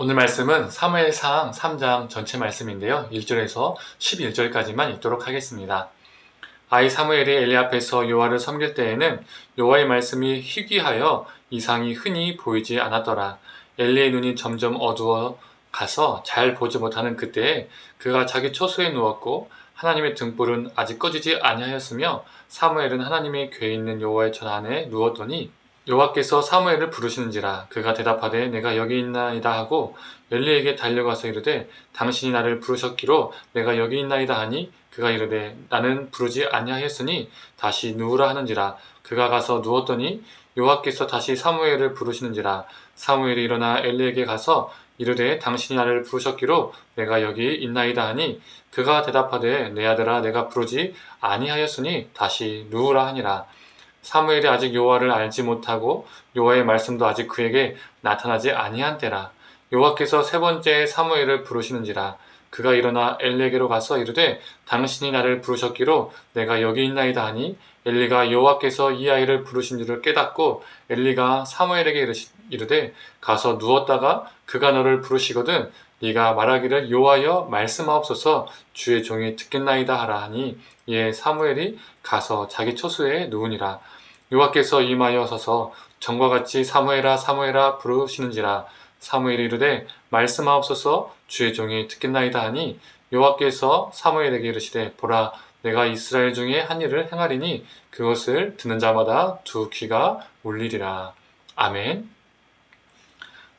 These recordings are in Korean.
오늘 말씀은 사무엘상 3장 전체 말씀인데요. 1절에서 11절까지만 읽도록 하겠습니다. 아이 사무엘이 엘리 앞에서 여호와를 섬길 때에는 여호와의 말씀이 희귀하여 이상이 흔히 보이지 않았더라. 엘리의 눈이 점점 어두워 가서 잘 보지 못하는 그때에 그가 자기 처소에 누웠고 하나님의 등불은 아직 꺼지지 아니하였으며 사무엘은 하나님의 궤에 있는 여호와의 전 안에 누웠더니 여호와께서 사무엘을 부르시는지라. 그가 대답하되 내가 여기 있나이다 하고 엘리에게 달려가서 이르되 당신이 나를 부르셨기로 내가 여기 있나이다 하니 그가 이르되 나는 부르지 아니하였으니 다시 누우라 하는지라. 그가 가서 누웠더니 여호와께서 다시 사무엘을 부르시는지라. 사무엘이 일어나 엘리에게 가서 이르되 당신이 나를 부르셨기로 내가 여기 있나이다 하니 그가 대답하되 내 아들아 내가 부르지 아니하였으니 다시 누우라 하니라. 사무엘이 아직 여호와를 알지 못하고 여호와의 말씀도 아직 그에게 나타나지 아니한 때라. 여호와께서 세 번째 사무엘을 부르시는지라. 그가 일어나 엘리에게로 가서 이르되 당신이 나를 부르셨기로 내가 여기 있나이다 하니 엘리가 여호와께서 이 아이를 부르신 줄을 깨닫고 엘리가 사무엘에게 이르되 가서 누웠다가 그가 너를 부르시거든 네가 말하기를 여호와여 말씀하옵소서 주의 종이 듣겠나이다 하라 하니 이에 사무엘이 가서 자기 처소에 누우니라. 여호와께서 임하여 서서 전과 같이 사무엘아 사무엘아 부르시는지라. 사무엘이 이르되 말씀하옵소서 주의 종이 듣겠나이다 하니 여호와께서 사무엘에게 이르시되 보라 내가 이스라엘 중에 한 일을 행하리니 그것을 듣는 자마다 두 귀가 울리리라. 아멘.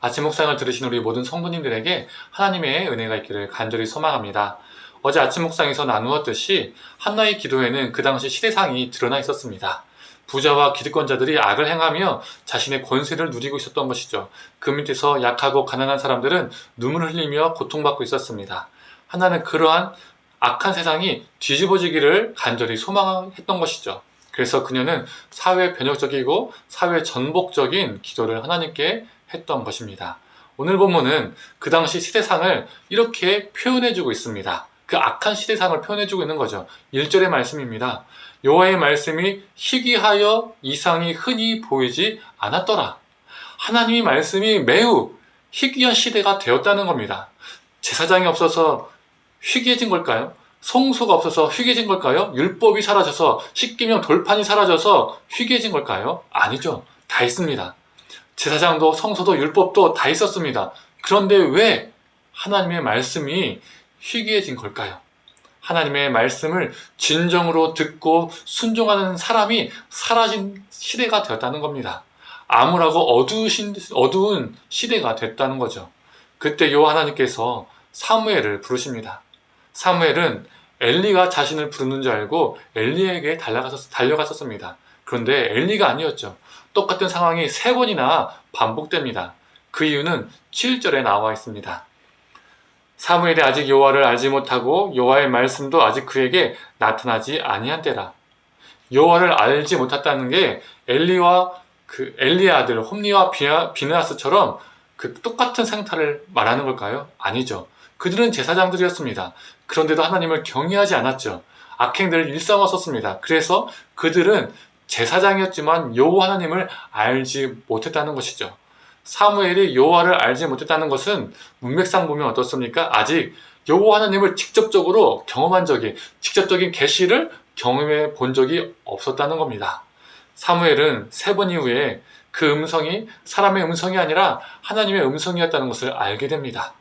아침 묵상을 들으신 우리 모든 성도님들에게 하나님의 은혜가 있기를 간절히 소망합니다. 어제 아침 묵상에서 나누었듯이 한나의 기도에는 그 당시 시대상이 드러나 있었습니다. 부자와 기득권자들이 악을 행하며 자신의 권세를 누리고 있었던 것이죠. 그 밑에서 약하고 가난한 사람들은 눈물을 흘리며 고통받고 있었습니다. 하나는 그러한 악한 세상이 뒤집어지기를 간절히 소망했던 것이죠. 그래서 그녀는 사회 변혁적이고 사회 전복적인 기도를 하나님께 했던 것입니다. 오늘 본문은 그 당시 시대상을 이렇게 표현해주고 있습니다. 그 악한 시대상을 표현해주고 있는 거죠. 1절의 말씀입니다. 여호와의 말씀이 희귀하여 이상이 흔히 보이지 않았더라. 하나님의 말씀이 매우 희귀한 시대가 되었다는 겁니다. 제사장이 없어서 희귀해진 걸까요? 성소가 없어서 희귀해진 걸까요? 율법이 사라져서 십계명 돌판이 사라져서 희귀해진 걸까요? 아니죠. 다 있습니다. 제사장도 성소도 율법도 다 있었습니다. 그런데 왜 하나님의 말씀이 희귀해진 걸까요? 하나님의 말씀을 진정으로 듣고 순종하는 사람이 사라진 시대가 되었다는 겁니다. 암울하고 어두운 시대가 됐다는 거죠. 그때 여호와 하나님께서 사무엘을 부르십니다. 사무엘은 엘리가 자신을 부르는 줄 알고 엘리에게 달려갔었습니다. 그런데 엘리가 아니었죠. 똑같은 상황이 3번이나 반복됩니다. 그 이유는 7절에 나와 있습니다. 사무엘이 아직 여호와를 알지 못하고 여호와의 말씀도 아직 그에게 나타나지 아니한 때라. 여호와를 알지 못했다는 게 엘리와 엘리의 아들 홈리와 비느하스처럼 그 똑같은 생태를 말하는 걸까요? 아니죠. 그들은 제사장들이었습니다. 그런데도 하나님을 경외하지 않았죠. 악행들을 일삼았었습니다. 그래서 그들은 제사장이었지만 여호와 하나님을 알지 못했다는 것이죠. 사무엘이 여호와를 알지 못했다는 것은 문맥상 보면 어떻습니까? 아직 여호와 하나님을 직접적으로 직접적인 계시를 경험해 본 적이 없었다는 겁니다. 사무엘은 3번 이후에 그 음성이 사람의 음성이 아니라 하나님의 음성이었다는 것을 알게 됩니다.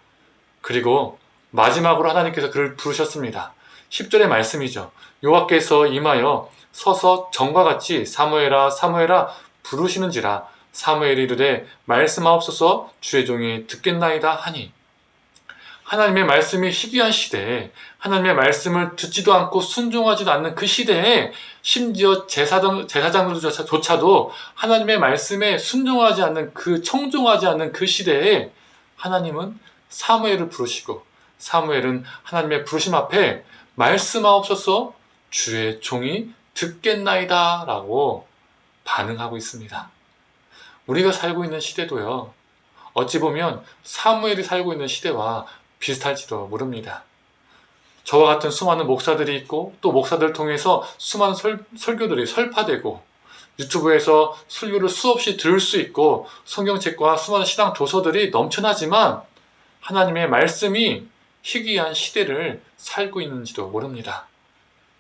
그리고 마지막으로 하나님께서 그를 부르셨습니다. 10절의 말씀이죠. 여호와께서 임하여 서서 전과 같이 사무엘아 사무엘아 부르시는지라. 사무엘이 이르되 말씀하옵소서 주의 종이 듣겠나이다 하니. 하나님의 말씀이 희귀한 시대에 하나님의 말씀을 듣지도 않고 순종하지도 않는 그 시대에 심지어 제사장들조차도 하나님의 말씀에 순종하지 않는 청종하지 않는 그 시대에 하나님은 사무엘을 부르시고 사무엘은 하나님의 부르심 앞에 말씀하옵소서 주의 종이 듣겠나이다 라고 반응하고 있습니다. 우리가 살고 있는 시대도요, 어찌 보면 사무엘이 살고 있는 시대와 비슷할지도 모릅니다. 저와 같은 수많은 목사들이 있고 또 목사들을 통해서 수많은 설교들이 설파되고 유튜브에서 설교를 수없이 들을 수 있고 성경책과 수많은 신앙 도서들이 넘쳐나지만 하나님의 말씀이 희귀한 시대를 살고 있는지도 모릅니다.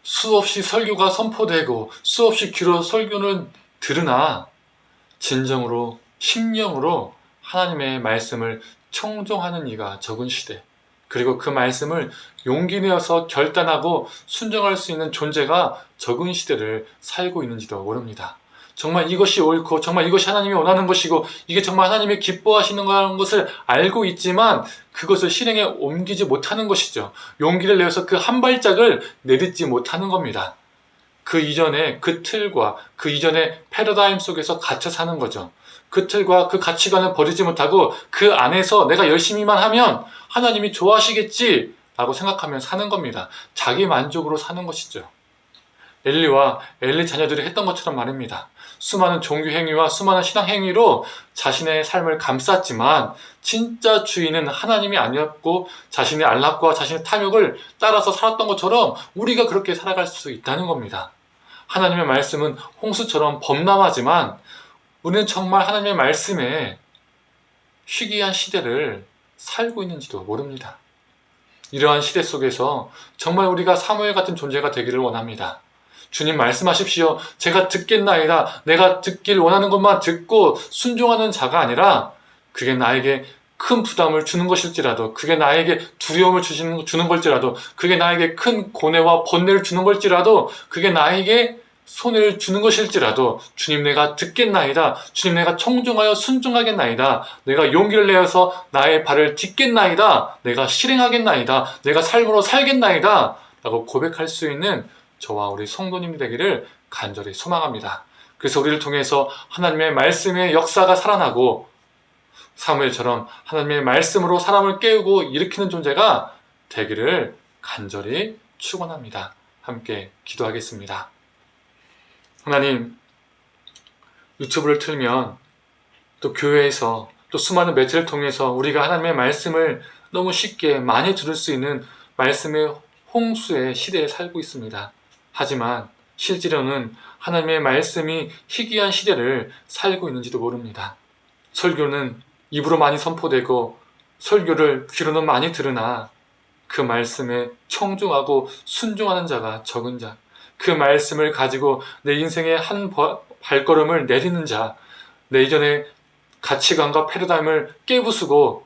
수없이 설교가 선포되고 수없이 기로 설교는 들으나 진정으로 심령으로 하나님의 말씀을 청종하는 이가 적은 시대, 그리고 그 말씀을 용기 내어서 결단하고 순종할 수 있는 존재가 적은 시대를 살고 있는지도 모릅니다. 정말 이것이 옳고 정말 이것이 하나님이 원하는 것이고 이게 정말 하나님이 기뻐하시는 것을 알고 있지만 그것을 실행에 옮기지 못하는 것이죠. 용기를 내어서 그 한 발짝을 내딛지 못하는 겁니다. 그 이전에 그 틀과 그 이전의 패러다임 속에서 갇혀 사는 거죠. 그 틀과 그 가치관을 버리지 못하고 그 안에서 내가 열심히만 하면 하나님이 좋아하시겠지 라고 생각하며 사는 겁니다. 자기 만족으로 사는 것이죠. 엘리와 엘리 자녀들이 했던 것처럼 말입니다. 수많은 종교 행위와 수많은 신앙 행위로 자신의 삶을 감쌌지만 진짜 주인은 하나님이 아니었고 자신의 안락과 자신의 탐욕을 따라서 살았던 것처럼 우리가 그렇게 살아갈 수 있다는 겁니다. 하나님의 말씀은 홍수처럼 범람하지만 우리는 정말 하나님의 말씀에 희귀한 시대를 살고 있는지도 모릅니다. 이러한 시대 속에서 정말 우리가 사무엘 같은 존재가 되기를 원합니다. 주님 말씀하십시오. 제가 듣겠나이다. 내가 듣길 원하는 것만 듣고 순종하는 자가 아니라 그게 나에게 큰 부담을 주는 것일지라도, 그게 나에게 두려움을 주는 걸지라도, 그게 나에게 큰 고뇌와 번뇌를 주는 걸지라도, 그게 나에게 손해를 주는 것일지라도 주님 내가 듣겠나이다. 주님 내가 청종하여 순종하겠나이다. 내가 용기를 내어서 나의 발을 딛겠나이다. 내가 실행하겠나이다. 내가 삶으로 살겠나이다. 라고 고백할 수 있는 저와 우리 성도님 되기를 간절히 소망합니다. 그래서 우리를 통해서 하나님의 말씀의 역사가 살아나고 사무엘처럼 하나님의 말씀으로 사람을 깨우고 일으키는 존재가 되기를 간절히 축원합니다. 함께 기도하겠습니다. 하나님, 유튜브를 틀면 또 교회에서 또 수많은 매체를 통해서 우리가 하나님의 말씀을 너무 쉽게 많이 들을 수 있는 말씀의 홍수의 시대에 살고 있습니다. 하지만 실제로는 하나님의 말씀이 희귀한 시대를 살고 있는지도 모릅니다. 설교는 입으로 많이 선포되고 설교를 귀로는 많이 들으나 그 말씀에 청종하고 순종하는 자가 적은 자, 그 말씀을 가지고 내 인생의 한 발걸음을 내딛는 자, 내 이전의 가치관과 패러다임을 깨부수고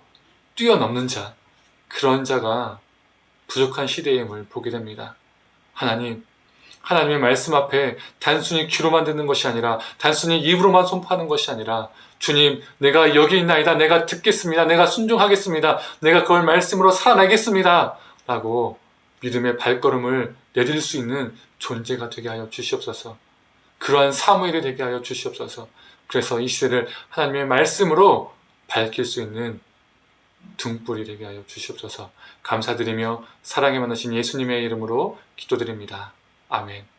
뛰어넘는 자, 그런 자가 부족한 시대임을 보게 됩니다. 하나님, 하나님의 말씀 앞에 단순히 귀로만 듣는 것이 아니라 단순히 입으로만 선포하는 것이 아니라 주님, 내가 여기 있나이다. 내가 듣겠습니다. 내가 순종하겠습니다. 내가 그걸 말씀으로 살아내겠습니다. 라고 믿음의 발걸음을 내딜 수 있는 존재가 되게 하여 주시옵소서. 그러한 사무엘이 되게 하여 주시옵소서. 그래서 이 시대를 하나님의 말씀으로 밝힐 수 있는 등불이 되게 하여 주시옵소서. 감사드리며 사랑에 만나신 예수님의 이름으로 기도드립니다. 아멘.